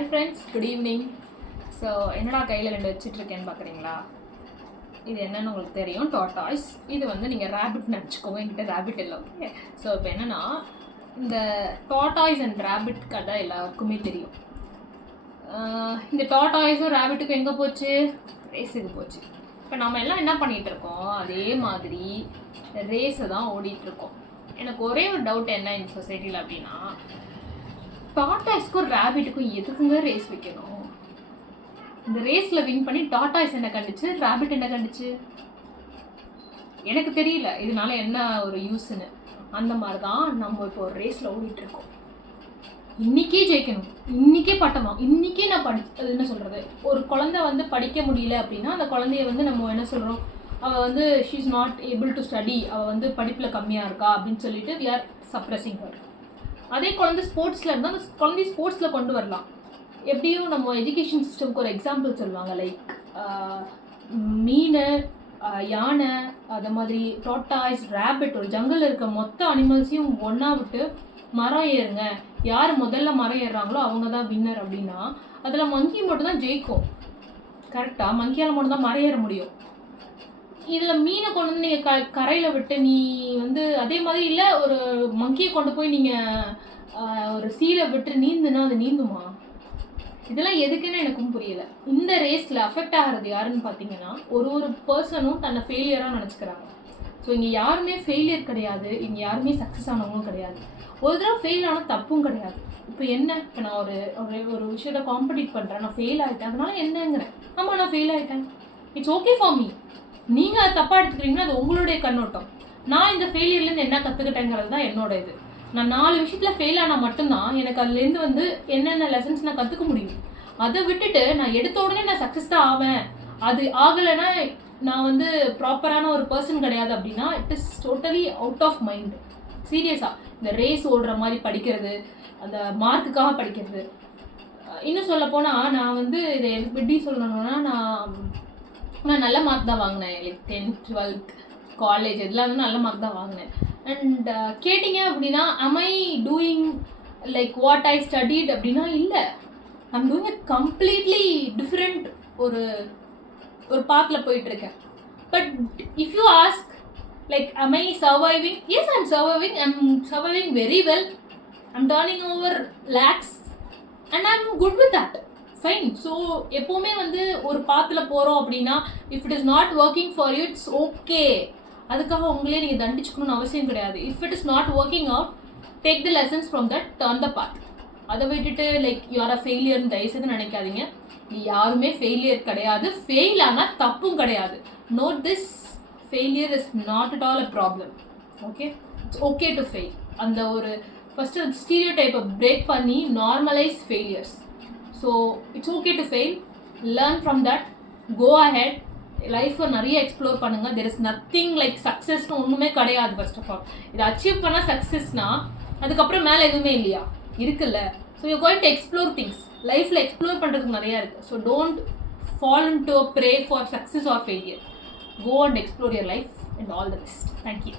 Hi friends, good evening. So என்னடா கையில் 2 வச்சிட்ருக்கேன்னு பார்க்குறீங்களா? இது என்னென்னு உங்களுக்கு தெரியும், டாட்டாய்ஸ். இது வந்து நீங்கள் ரேபிட் நினச்சிக்கோங்க, என்கிட்ட ரேபிட் இல்லை. ஓகே, ஸோ இப்போ என்னென்னா, இந்த டாட்டாய்ஸ் அண்ட் ரேபிட் கதை எல்லாருக்குமே தெரியும். இந்த டாட்டாய்ஸும் ரேபிட்டுக்கும் எங்கே போச்சு? ரேஸுக்கு போச்சு. இப்போ நம்ம எல்லாம் என்ன பண்ணிகிட்டு இருக்கோம்? அதே மாதிரி ரேஸை தான் ஓடிட்டுருக்கோம். எனக்கு ஒரே ஒரு டவுட் என்ன இந்த சொசைட்டியில் அப்படின்னா, டாட்டாய்ஸ்க்கும் ரேபிட்டுக்கும் எதுக்குங்க ரேஸ் வைக்கணும்? இந்த ரேஸில் வின் பண்ணி டாட்டாய்ஸ் என்ன கண்டுச்சு, ரேபிட் என்ன கண்டுச்சு? எனக்கு தெரியல இதனால என்ன ஒரு யூஸ்ன்னு. அந்த மாதிரி தான் நம்ம இப்போ ஒரு ரேஸில் ஓடிட்டுருக்கோம். இன்றைக்கே ஜெயிக்கணும், இன்றைக்கே பட்டமா, இன்றைக்கே நான் அது என்ன சொல்கிறது, ஒரு குழந்தை வந்து படிக்க முடியல அப்படின்னா அந்த குழந்தைய வந்து நம்ம என்ன சொல்கிறோம், அவள் வந்து she is not able to study, அவள் வந்து படிப்பில் கம்மியாக இருக்கா அப்படின்னு சொல்லிட்டு வி ஆர் சப்ரெஸிங் ஹர். அதே குழந்தை ஸ்போர்ட்ஸில் இருந்தால் அந்த குழந்தைய ஸ்போர்ட்ஸில் கொண்டு வரலாம். எப்படியும் நம்ம எஜுகேஷன் சிஸ்டம்க்கு ஒரு எக்ஸாம்பிள் சொல்லுவாங்க, லைக் மீன், யானை, அது மாதிரி டாட்டாய்ஸ், ரேபிட், ஒரு ஜங்கிள் இருக்க மொத்த அனிமல்ஸையும் ஒன்றா விட்டு மரம் ஏறுங்க, யார் முதல்ல மரம் ஏறுறாங்களோ அவங்க தான் வின்னர் அப்படின்னா அதில் மங்கி மட்டும் தான் ஜெயிக்கும். கரெக்டாக மங்கியால் மட்டும் தான் மரம் ஏற முடியும். இதில் மீனை கொண்டு வந்து நீங்கள் கரையில் விட்டு நீ வந்து அதே மாதிரி இல்லை, ஒரு மங்கியை கொண்டு போய் நீங்கள் ஒரு சீலை விட்டு நீந்துனா அது நீந்துமா? இதெல்லாம் எதுக்குன்னு எனக்கும் புரியலை. இந்த ரேஸில் அஃபெக்ட் ஆகிறது யாருன்னு பார்த்தீங்கன்னா, ஒரு பர்சனும் தன்னை ஃபெயிலியராக நினச்சிக்கிறாங்க. ஸோ இங்கே யாருமே ஃபெயிலியர் கிடையாது, இங்கே யாருமே சக்ஸஸ் ஆனவங்களும் கிடையாது. ஒரு தடவை ஃபெயில் ஆனால் தப்பும் கிடையாது. இப்போ என்ன, இப்போ நான் ஒரு விஷயத்தை காம்படிட் பண்ணுறேன், நான் ஃபெயில் ஆகிட்டேன், அதனால என்னங்கிறேன், ஆமாம் நான் ஃபெயில் ஆகிட்டேன், இட்ஸ் ஓகே ஃபார் மீ. நீங்கள் அதை தப்பாக எடுத்துக்கிறீங்கன்னா அது உங்களுடைய கண்ணோட்டம். நான் இந்த ஃபெயிலியர்லேருந்து என்ன கற்றுக்கிட்டேங்கிறது தான் என்னோட இது. நான் 4 விஷயத்தில் ஃபெயில் ஆனால் மட்டும்தான் எனக்கு அதுலேருந்து வந்து என்னென்ன லெசன்ஸ் நான் கற்றுக்க முடியும். அதை விட்டுட்டு நான் எடுத்த உடனே நான் சக்ஸஸ் தான் ஆவேன், அது ஆகலைன்னா நான் வந்து ப்ராப்பரான ஒரு பர்சன் கிடையாது அப்படின்னா it is totally out of mind. சீரியஸாக இந்த ரேஸ் ஓடுற மாதிரி படிக்கிறது, அந்த மார்க்குக்காக படிக்கிறது. இன்னும் சொல்ல போனால் நான் வந்து இதை எப்படி சொல்லணும்னா, நான் நல்ல மார்க் தான் வாங்கினேன். லைக் 10th 12th காலேஜ் எல்லாம் நல்ல மார்க் தான் வாங்கினேன். அண்ட் கேட்டிங்க அப்படின்னா am I doing like what I studied அப்படின்னா இல்லை, I'm doing a completely different ஒரு பாத்தில் போயிட்டுருக்கேன். But if you ask like am I surviving? Yes, I'm surviving very well. I'm turning over lakhs and I'm good with that. Fine. So எப்போவுமே வந்து ஒரு பாத்தில் போகிறோம் அப்படின்னா if it is not working for you it's okay. அதுக்காக உங்களே நீங்கள் தண்டிச்சுக்கணும்னு அவசியம் கிடையாது. If it is not working out, take the lessons from that, turn the path. அதை விட்டுட்டு லைக் யூ ஆர் அ ஃபெயிலியர்னு தயவுசெய்து நினைக்காதீங்க. யாருமே ஃபெயிலியர் கிடையாது, ஃபெயில் ஆனால் தப்பும் கிடையாது. Note this, failure is not at all a problem. Okay, it's okay to fail. அந்த ஒரு ஃபஸ்ட்டு ஸ்டீரியோ டைப்பை பிரேக் பண்ணி normalise failures. So it's okay to fail, learn from that, go ahead. லைஃப்பை நிறைய எக்ஸ்ப்ளோர் பண்ணுங்கள். தெர் இஸ் நத்திங் லைக் சக்ஸஸ்னு ஒன்றுமே கிடையாது. ஃபர்ஸ்ட் ஆஃப் ஆல் இதை அச்சீவ் பண்ணால் சக்ஸஸ்னால் அதுக்கப்புறம் மேலே எதுவுமே இல்லையா? இருக்குல்ல. So you going to explore things. லைஃப்பில் எக்ஸ்ப்ளோர் பண்ணுறதுக்கு நிறையா இருக்குது. So don't fall into a prey for success or failure. Go and explore your life and all the best. Thank you.